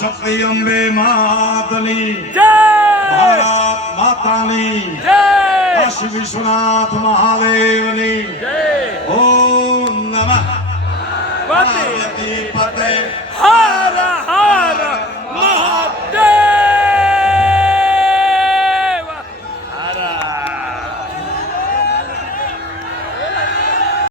શક્તિ અંબે માતની જય ભારત માતાની જય કાશી વિશ્વનાથ મહાદેવની જય ઓમ નમઃ પતિ પાર્વતી પતે હર